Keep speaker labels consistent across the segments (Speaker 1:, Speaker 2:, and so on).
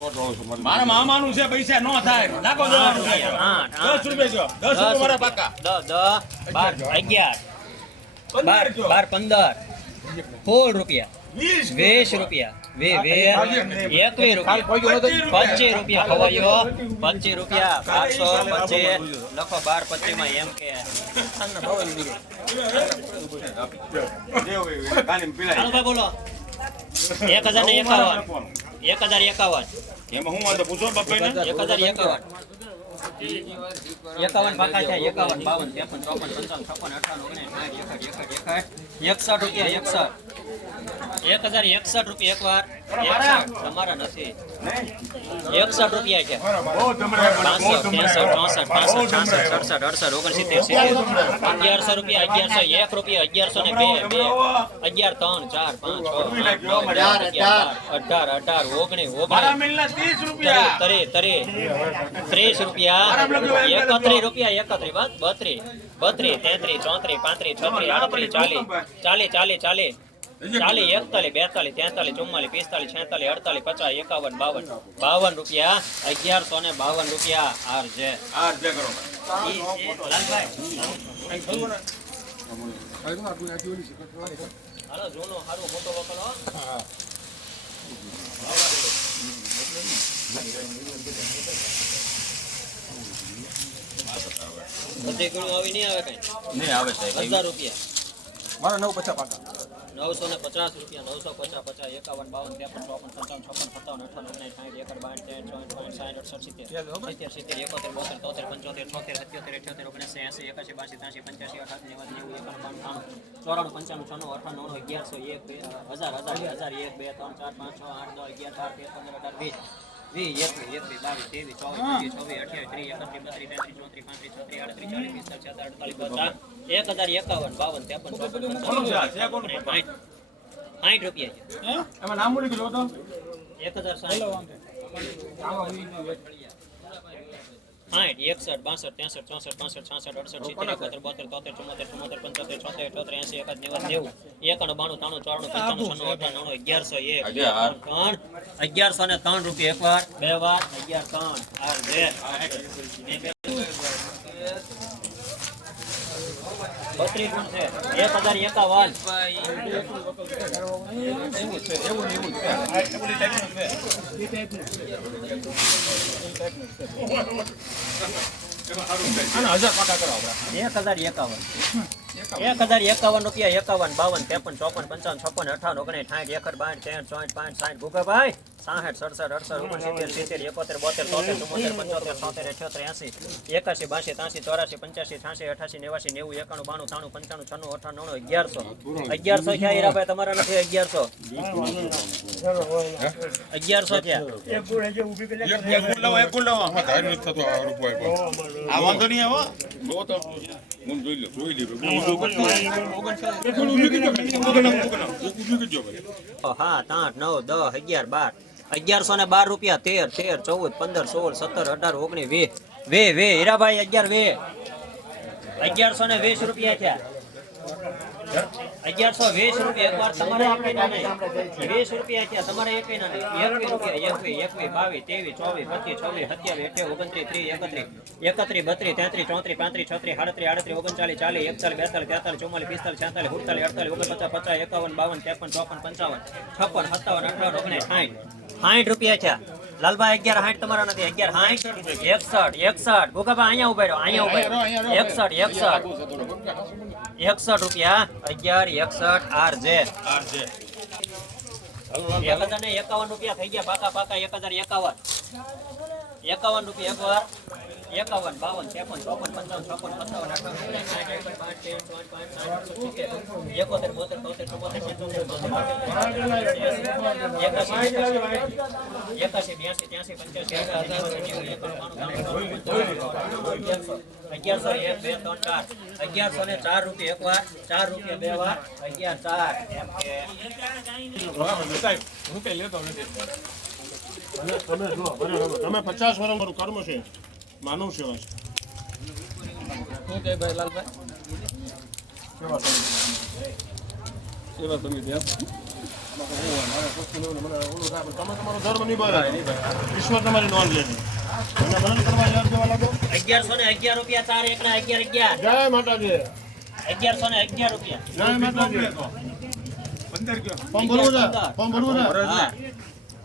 Speaker 1: મારા મામાનું છે પૈસા નો થાય નાખો જવાનું
Speaker 2: રૂપિયા, આઠ,
Speaker 1: દસ રૂપિયા જો દસ રૂપિયા મારા પાકા
Speaker 2: દસ દસ બાર અગિયાર બાર
Speaker 1: પંદર જો
Speaker 2: બાર પંદર સોળ રૂપિયા
Speaker 1: વીસ
Speaker 2: વીસ રૂપિયા વે વે એકવીસ રૂપિયા પચીસ રૂપિયા ખવાયો પચીસ રૂપિયા બારસો પચીસ લખો બાર પચીસમાં એમ કે બોલો એક હજાર ને એકાવન એક હજાર એકાવન.
Speaker 1: એમાં હું વાંધો પૂછો બાપાને
Speaker 2: એક હજાર એકાવન. એકાવન પાકા છે એકાવન બાવન ત્રેપન ચોપન પંચાવન છપ્પન અઠાવન ઓગણીસ સાઠ એકસઠ એકસઠ એકસઠ એકસઠ રૂપિયા એકસઠ. એક હજાર એકસઠ રૂપિયા એક વાર તમારા નથી. એકસઠ રૂપિયા છે.
Speaker 1: બહુ
Speaker 2: ત્રેસઠ ચોસઠ પાસઠ છાસઠ સડસઠ અડસઠ ઓગણસિત્તેર સિત્તેર. અગિયારસો રૂપિયા અગિયારસો એક રૂપિયા અગિયારસો ને બે બે. અગિયાર ત્રણ ચાર પાંચ છ અઢાર અઢાર ઓગણીસ ઓગણીસ.
Speaker 1: તરી
Speaker 2: તરે તરે. ત્રીસ રૂપિયા. એકત્રીસ રૂપિયા એકત્રીસ બસ બત્રીસ. બત્રીસ તેત્રીસ ચોત્રીસ પાંત્રીસ છત્રીસ આડત્રીસ ચાલીસ. ચાલીસ ચાલીસ ચાલીસ. ચાલીસ એકતાલીસ બેતાલીસ તેતાલીસ ચુમ્માલીસ પિસ્તાલીસ છેતાલીસ અડતાલીસ પચાસ એકાવન બાવન બાવન રૂપિયા અગિયારસો ને બાવન રૂપિયા
Speaker 1: કરો.
Speaker 2: હાલો જૂનો હારો મોટો વકલ. બધી ગણું આવી નહીં આવે કઈ?
Speaker 1: નહીં આવે સાહેબ.
Speaker 2: હજાર રૂપિયા.
Speaker 1: મારા નવ પચાસ પાકા.
Speaker 2: નવસો ને પચાસ રૂપિયા નવસો પચાસ પચાસ એકાવન બાવન ત્રેપન ચોપન સત્તાવન છપ્પન સત્તાવન અઠાવન ઓગણીસ સાઠ એકર બાર તેર ચોવીસ પોઈન્ટ સાઠ અડસઠ સિત્તેર સિત્તેર સિત્તેર એકોતેર બોતેર તોતેર પંચોતેર છોતેર સત્યોતેર અઠ્યોતેર ઓગણીસ એસી એકાસી બાસી ત્યાસી પંચ્યાસી અઠાસી નેવું નેવું એકાણું બાણું ચોરાણું પંચાણું છનું અઠાણું અગિયારસો એક બે હજાર હજાર હજાર એક બે ત્રણ ચાર પાંચ છ આઠ દસ અગિયાર બાર તેર પંદર અઢાર વીસ વીસ એકવીસ એકવીસ બાવીસ ત્રેવીસ ચોવીસ પચીસ છવ્વીસ અઠ્યાવીસ ત્રીસ એકત્રીસ બત્રીસ તેત્રીસ ચોત્રીસ પાંત્રીસ છત્રીસ આડત્રીસ ચાલીસ પિસ્તાલીસ અડતાલીસ પચાસ એક હજાર એકાવન બાવન ત્રેપન ચોપન
Speaker 1: કોનું છે આ? છે
Speaker 2: પંચાવન
Speaker 1: કોનું?
Speaker 2: સાઠ સાઠ રૂપિયા છે
Speaker 1: એમાં નામ બોલી ગયો તો
Speaker 2: એક હજાર સાઠ સાઠ એકસઠ બાસઠ ત્રેસઠ ચોસઠ પાસઠ છાસઠ અડસઠ સિત્તેર એકોતેર બોતેર તોતેર ચુમ્મોતેર ચુમ્મોતેર પંચોતેર છોતેર અઠોતેર એસી એકાદ નેવું નેવું એકાણું બાણું ત્રાણું ચોરાણું પંચાણું છન્નું અઠાણું નવ્વાણું અગિયારસો એક બે,
Speaker 1: અગિયાર.
Speaker 2: ત્રણ અગિયારસો ને ત્રણ રૂપિયા એક વાર બે વાર અગિયાર ત્રણ આર બે બત્રીસ ગુણ છે એક હજાર એકાવન. એક હજાર એકાવન. એક હજાર એકાવન રૂપિયા એકાવન બાવન ત્રેપન ચોપન પંચાવન છપ્પન અઠાવન ઓગણીસ સાઠ એકર બાઠ ત્રેસઠ ચોઈઠ પાંચ સાઠ ભૂગાભાઈ સાઠ સડસઠ અડસઠ ઓગણસિત્તેર સિત્તેર એકોતેર બોતેર તોતેર ચુમ્મોતેર પંચોતેર છોતેર અઠ્યોતેર એસી એકાસી બાસી ત્યાસી ચોરાસી પંચ્યાસી છ્યાસી અઠાસી નેવાસી નેવું એકાણું બાણું ત્રાણું પંચાણું છન્નું અઠાણું અગિયારસો. અગિયારસો થયા હીરાભાઈ તમારા નથી અગિયારસો? અગિયારસો.
Speaker 1: આ વાંધો નહીં આવો. બહુ તો હું જોઈ લો જોઈ લીધું.
Speaker 2: સાત આઠ નવ દસ અગિયાર બાર. અગિયારસો ને બાર રૂપિયા તેર તેર ચૌદ પંદર સોળ સત્તર અઢાર ઓગણીસ વીસ. વે વે હીરાભાઈ અગિયાર વે. અગિયારસો ને વીસ રૂપિયા થયા. અગિયારસો વીસ રૂપિયા વીસ રૂપિયા તમારે ત્રેવીસ, ચોવીસ, પચીસ, છવ્વીસ, સત્યાવીસ, અઠ્યાવીસ, ઓગણત્રીસ, ત્રીસ, એકત્રીસ એકત્રીસ, બત્રીસ, તેત્રીસ, ચોત્રીસ, પાંત્રીસ, છત્રીસ, સાડત્રીસ, આડત્રીસ, ઓગણચાલીસ, ચાલીસ એકચાલીસ બેતાલીસ, તેતાલીસ, ચુમ્માલીસ, પિસ્તાલીસ, છેતાલીસ, સુડતાલીસ, અડતાલીસ, ઓગણપચાસ, પચાસ, એકાવન, બાવન, ત્રેપન, ચોપન, પંચાવન, છપ્પન, સત્તાવન અઠાવન ઓગણીસ સાઠ સાઠ રૂપિયા છે. લાલભાઈ, અગિયાર સાઠ તમારા નથી. અગિયાર સાઠ એકસઠ એકસઠ. ભૂખાભાઈ અહીંયા ઊભા અહીંયા ઊભા એકસઠ એકસઠ. એકસઠ રૂપિયા અગિયાર એકસઠ આર જે
Speaker 1: આર જે
Speaker 2: એક હજાર ને એકાવન રૂપિયા થઈ ગયા પાકા પાકા એક હજાર એકાવન. એકાવન રૂપિયા એક વાર. એકાવન, બાવન, ત્રેપન, ચોપન, પંચાવન, છપ્પન, સત્તાવન અઠાવન એકોતેર, બોતેર, ચોતેર ચુમ્મોતેર પંચોતેર એકાસી, બ્યાસી, ત્યાસી, પંચ્યાસી, અગિયારસો, એક, બે, ત્રણ, ચાર. અગિયારસો ને ચાર રૂપિયા એક વાર, ચાર રૂપિયા બે વાર, અગિયાર, ચાર. એમ કે
Speaker 1: હું કઈ લેતો નથી.
Speaker 3: તમે પચાસ વર્ષ મારું કર્મ છે. માનવ સેવા છે.
Speaker 1: શું કહે ભાઈ લાલભાઈ?
Speaker 3: સેવા તમે
Speaker 1: સેવા સમિતિ એમ?
Speaker 2: અગિયારસો ને અગિયાર રૂપિયા ચાર એકના અગિયાર અગિયાર.
Speaker 3: જય માતાજી.
Speaker 2: અગિયારસો ને અગિયાર રૂપિયા.
Speaker 3: જય માતાજી.
Speaker 1: પંદર કયો
Speaker 3: ફોર્મ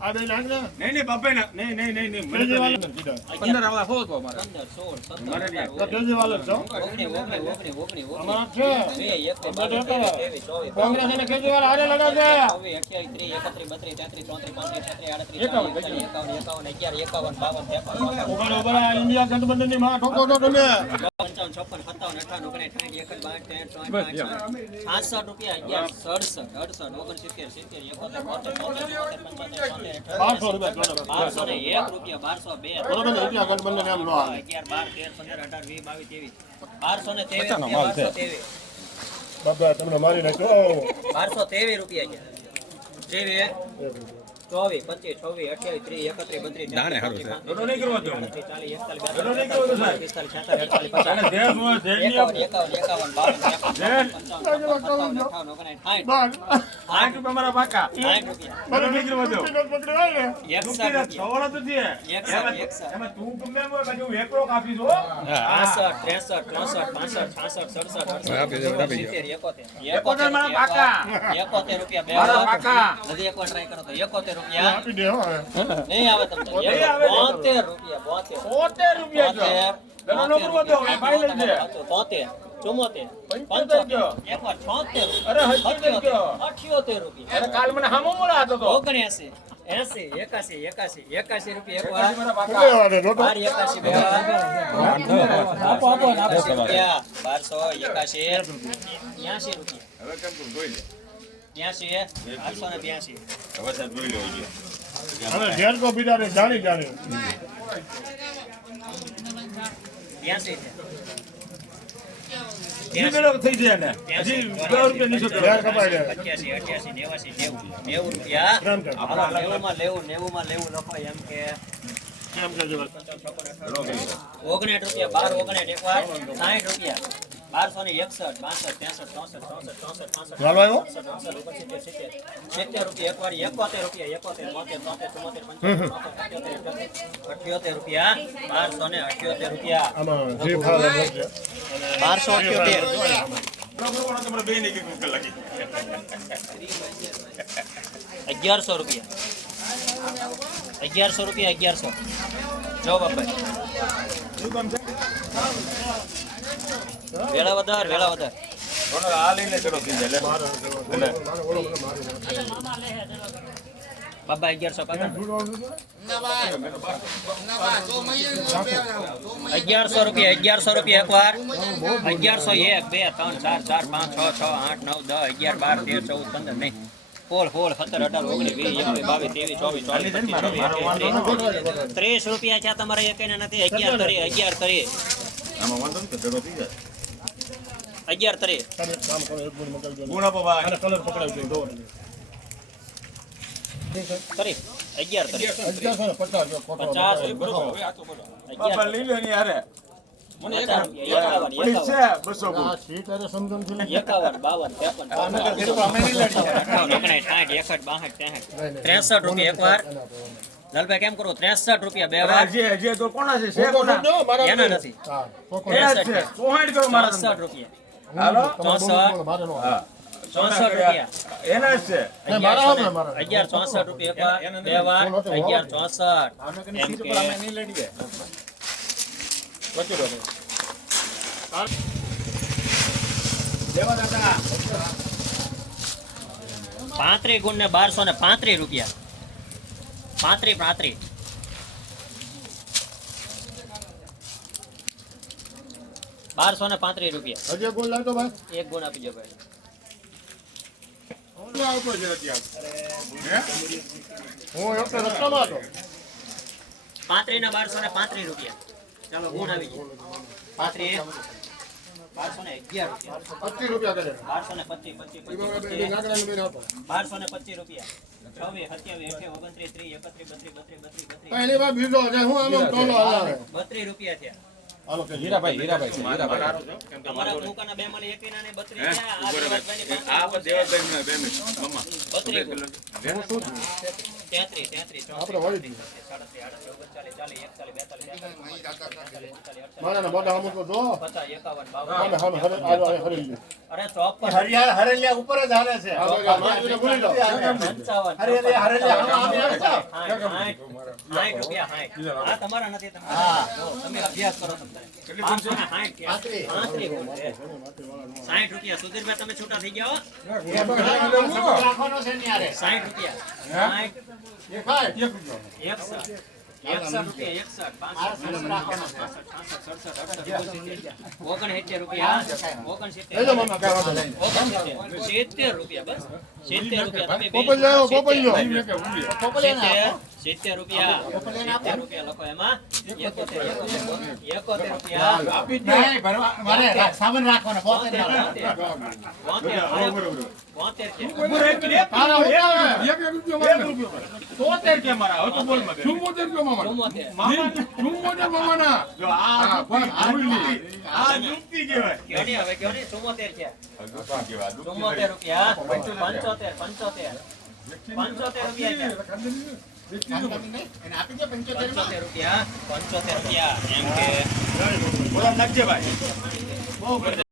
Speaker 3: આ બે નાખ ને
Speaker 1: નહીં નહીં બાપા ના. નહીં નહીં નહીં નહીં. મને
Speaker 3: કેજી
Speaker 1: તો
Speaker 3: વાલે
Speaker 1: નહીં.
Speaker 3: ને સીધા
Speaker 1: પંદર આવા હો તો મારે
Speaker 2: પંદર સોળ સત્તર.
Speaker 1: મારે નહીં.
Speaker 3: તો કેજી વાલે જ છો.
Speaker 2: ઓગણી ઓગણી ઓગણી ઓગણી ઓગણી
Speaker 3: અમારા છે.
Speaker 2: બે એક બે
Speaker 3: બધા
Speaker 2: બાવીસ,
Speaker 3: હતા.
Speaker 2: ત્રેવીસ, ચોવીસ,
Speaker 3: કોંગ્રેસ અને કેજરીવાલ હારે લડે છે.
Speaker 2: અઠ્યાવીસ, ત્રીસ, એકત્રીસ, બત્રીસ, તેત્રીસ, ચોત્રીસ, પાંત્રીસ, છત્રીસ, આડત્રીસ, એકાવન, એકાવન, અગિયાર, એકાવન, બાવન, ત્રેપન,
Speaker 3: ઊભા ઊભા ઇન્ડિયા ગઠબંધનની માં ઠોકો છો તમે.
Speaker 2: પંચાવન, છપ્પન, સત્તાવન, અઠાવન એકસઠ, બાસઠ, ત્રેસઠ, છાસઠ રૂપિયા, અગિયાર, સડસઠ, અડસઠ, ઓગણસિત્તેર, સિત્તેર, એકોતેર, પંચોતેર પંચોતેર,
Speaker 3: બારસો રૂપિયા જોડે.
Speaker 2: બારસો ને એક રૂપિયા, બારસો બે,
Speaker 3: બરોબર ને? ઇન્ડિયા ગઠબંધન એમ નો
Speaker 2: અગિયાર, બાર, તેર, પંદર, અઢાર, વીસ, બાવીસ, ત્રેવીસ. બારસો ને ત્રેવીસ બારસો ત્રેવીસ.
Speaker 3: બાબા તમને મારી નાખ્યો
Speaker 2: બારસો ત્રેવીસ રૂપિયા છે. ત્રેવીસ ચોવીસ પચીસ છવ્વીસ અઠ્યાવીસ ત્રીસ એકત્રીસ બત્રીસ
Speaker 1: દાણે હારું છે. દોડો નહીં કરવો
Speaker 2: ચાલીસ એકતાલીસ
Speaker 1: દોડો નહીં કરવો જોઈએ.
Speaker 2: પિસ્તાલીસ છેતાલીસ અડતાલીસ પચાસ.
Speaker 1: ધ્યાન હોય,
Speaker 2: એકાવન એકાવન બાવન પંચાવન સાઠ.
Speaker 1: આઠ રૂપિયા મારા પાકા.
Speaker 3: પકડી હોય ને
Speaker 2: એકસઠ
Speaker 1: તું નથી. એમાં- તું ગમે એમ હોય, પાછું એકલો કાપી દો.
Speaker 2: પાસઠ ત્રેસઠ ચોસઠ પાસઠ છાસઠ સડસઠ એકોતેર
Speaker 1: મારા પાકા.
Speaker 2: એકોતેર રૂપિયા બે
Speaker 1: મારા. પાકા.
Speaker 2: હજી એકવાર ટ્રાય કરો તો એકોતેર રૂપિયા
Speaker 3: આપી દે હવે.
Speaker 2: નહીં આવે તમને. બોતેર રૂપિયા બોતેર
Speaker 1: બોતેર રૂપિયા જો. દોડો ન કરવો જોઈએ, ફાઇનલ છે.
Speaker 2: તોતેર ચુમ્મોતેર
Speaker 1: પંચોતેર
Speaker 2: એકવાર છોતેર
Speaker 1: અરે હજી કયો?
Speaker 2: અઠ્યોતેર રૂપિયા.
Speaker 1: કાલ મને હામો બોલાતો તો.
Speaker 2: ઓગણએસી એસી એકાસી એકાસી એકાસી રૂપિયા એકાસી રૂપિયા બારસો એકાસી બ્યાસી રૂપિયા. આઠસો ને
Speaker 1: હવે સાહેબ જોઈ લેવું
Speaker 3: જાણી જાણી.
Speaker 2: બ્યાસી છે.
Speaker 1: નીકળો થઈ જાય ને. હજી દસ રૂપિયા નીચે
Speaker 2: અઠ્યાસી અઠ્યાસી નેવાસી નેવું. નેવું રૂપિયા.
Speaker 3: ગ્રામમાં લેવું
Speaker 2: નેવું માં લેવું લખો એમ કે? ઓગણેઠ રૂપિયા બાર ઓગણેઠ એક વાર સાઠ રૂપિયા. બારસો ને એકસઠ બાસઠ ત્રેસઠ ચોસઠ ચોસઠ ચોસઠ પાંસઠ સિત્તેર. રૂપિયા એક વાર એકોતેર રૂપિયા એકોતેર બોતેર તોતેર અઠ્યોતેર. રૂપિયા બારસો ને અઠ્યોતેર રૂપિયા. બારસો અઠ્યોતેર અગિયારસો રૂપિયા અગિયારસો રૂપિયા અગિયારસો જો બાપા
Speaker 1: શું કામ છે?
Speaker 2: વેળા વધાર વેળા વધાર. બાબા અગિયારસો અગિયારસો રૂપિયા અગિયારસો રૂપિયા એક વાર અગિયારસો એક બે ત્રણ ચાર ચાર પાંચ છ છ આઠ નવ દસ અગિયાર બાર તેર ચૌદ પંદર નહીં. સોળ સોળ સત્તર અઢાર ઓગણીસ વીસ એકવીસ બાવીસ ત્રેવીસ ચોવીસ ચોવીસ. ત્રીસ. રૂપિયા છે તમારે એક નથી અગિયાર તરી અગિયાર તરી.
Speaker 1: આમાં વાંધો ને તો જડો થઈ જાય.
Speaker 2: અગિયાર તરી
Speaker 3: કામ કરો, એક ગુણ
Speaker 1: આપો ભાઈ.
Speaker 3: અને કલર પકડાવજો.
Speaker 2: તરી અગિયાર તરી
Speaker 3: અગિયારસો ને પચાસ
Speaker 2: પચાસ
Speaker 1: ને
Speaker 2: રૂપિયા,
Speaker 3: અરે
Speaker 2: ત્રેસઠ. ત્રેસઠ એક વાર લાલભાઈ કેમ કરો? ત્રેસઠ રૂપિયા બે વાર.
Speaker 1: હજી હજી તો કોના છે?
Speaker 2: એના નથી.
Speaker 1: તમને.
Speaker 2: રૂપિયા.
Speaker 1: હાલો?
Speaker 2: ચોસઠ. રૂપિયા.
Speaker 1: એના છે.
Speaker 2: અગિયાર ચોસઠ રૂપિયા બે વાર અગિયાર ચોસઠ. પાંત્રીસ ગુણ ને બારસો ને પાંત્રીસ રૂપિયા. પાંત્રીસ પાંત્રીસ. બારસો ને પાંત્રીસ રૂપિયા.
Speaker 3: હજી ગુણ લાવતો ભાઈ.
Speaker 2: એક ગુણ આપી દો ભાઈ.
Speaker 1: હે?
Speaker 3: એક રસ્તામાં હતો.
Speaker 2: પાંત્રીસ ને બારસો ને પાંત્રીસ રૂપિયા. ચાલો ગુણ આવી ગયો પાંત્રીસ બારસો ને અગિયાર રૂપિયા.
Speaker 3: પચીસ રૂપિયા
Speaker 2: બારસો ને પચીસ પચીસ. બારસો ને પચીસ રૂપિયા. બત્રીસ રૂપિયા થયા.
Speaker 4: હીરાભાઈ હીરાભાઈ છે હીરાભાઈ.
Speaker 2: બે ને બત્રીસ આ
Speaker 1: દેવરાજભાઈ બે મિનિટ. મમ્મા.
Speaker 5: હરિયા ઉપર જ હાલે છે
Speaker 2: તમારા નથી તમે અભ્યાસ કરો. સાઠ રૂપિયા સુધીરભાઈ તમે છૂટા થઈ ગયા હો. રૂપિયા બસ સિત્તેર રૂપિયા તમે સિત્તેર રૂપિયા સિત્તેર રૂપિયા લખો એમાં. એકોતેર એકોતેર એકોતેર રૂપિયા.
Speaker 5: સામાન રાખવાનો
Speaker 2: બોતેર
Speaker 1: તોતેર કે મારા. હવે બોલ.
Speaker 4: ચુમ્મોતેર મામા
Speaker 2: ચુમ્મોતેર.
Speaker 4: મામાના.
Speaker 1: આ યુક્તિ કહેવાય.
Speaker 2: હવે ચુમ્મોતેર છે. ચુમ્મોતેર રૂપિયા. પંચોતેર. પંચોતેર પંચોતેર. રૂપિયા
Speaker 5: પંચોતેર
Speaker 2: રૂપિયા. પંચોતેર રૂપિયા. એમ કે.
Speaker 1: નાખજે ભાઈ.